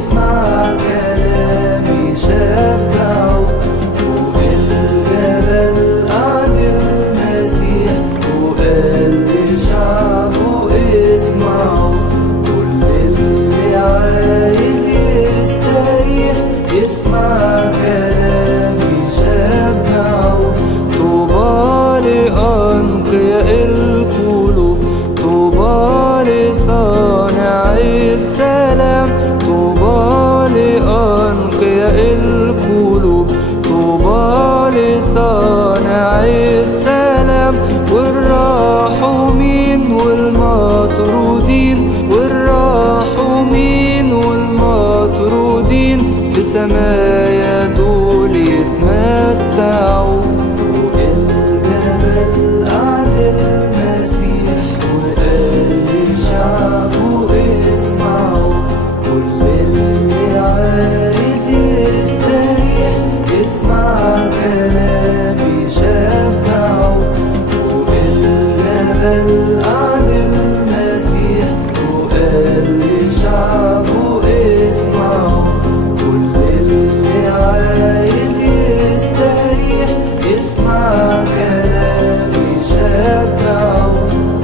يسمع كلامي شبعه. فوق الجبل قعد المسيح وقال لشعبه اسمعوا. كل اللي عايز يستريح يسمع كلامي شبعه. طوبى لأنقياء القلوب، طوبى لصانع السلام، طوبى لأنقياء القلوب، طوبى لصانع السلام. والراحمين والمطرودين، والراحمين والمطرودين في سمايا دول يتمتعوا. فوق الجبل قعد المسيح وقال لشعبه اسمعوا. كل اللي عايز يستريح يسمع كلامي شبعه. فوق الجبل قعد المسيح وقال لشعبه اسمعوا. كل اللي عايز يستريح يسمع كلامي شبعه.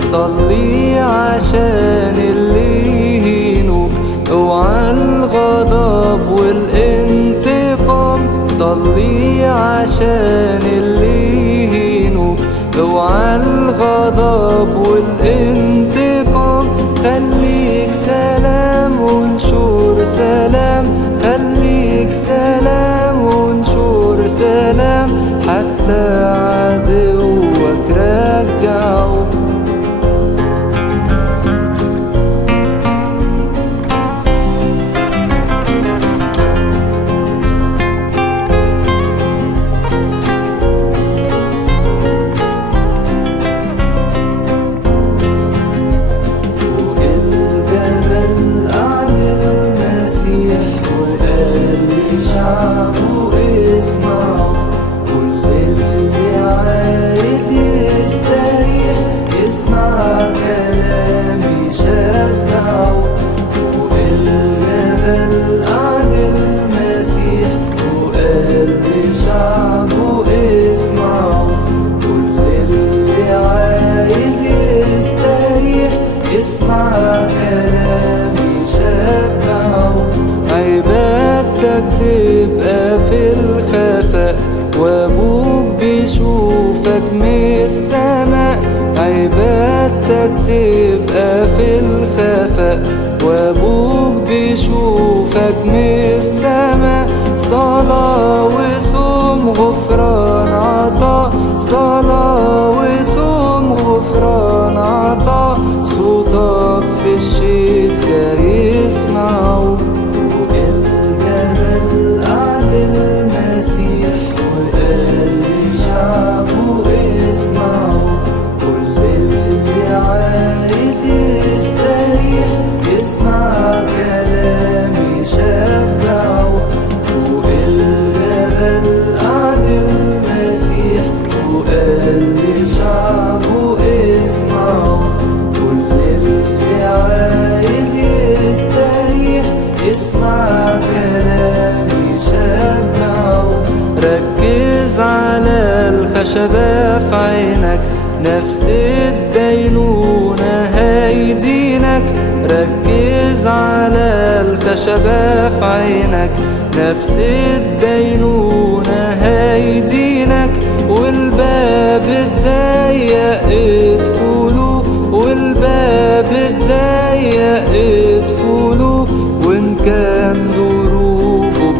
صلي عشان اللي يهينوك، اوعى الغضب والانتقام. صلي عشان اللي يهينوك، اوعى الغضب والانتقام. خليك سلام وانشر سلام، خليك سلام وانشر سلام، حتى عدوك رجعه. وقال لشعبه اسمعوا. كل اللي عايز يستريح يسمع كلامي شبعه. فوق الجبل قعد المسيح وقال لشعبه اسمعوا. كل اللي عايز يستريح يسمع كلامي شبعه. عبادتك تبقى في الخفاء وابوك بيشوفك من السماء. عبادتك تبقى في الخفاء وابوك بيشوفك من السماء. صلاة وصوم غفران عطاء، صلاة وصوم غفران عطاء. صوتك في الشدة يسمعوا. فوق الجبل قعد المسيح وقال لشعبه اسمعوا. كل اللي عايز يستريح يسمع كلامي شبعه. فوق الجبل قعد المسيح وقال لشعبه اسمعوا. كل اللي عايز يستريح يسمع كلامي شبعه. ركز على الخشبة في عينك، نفس الدينونة هيدينك. ركز على الخشبة في عينك، نفس الدينونة هيدينك. والباب الضيق ادخلوا، والباب الضيق ادخلوا. وإن كان دروبه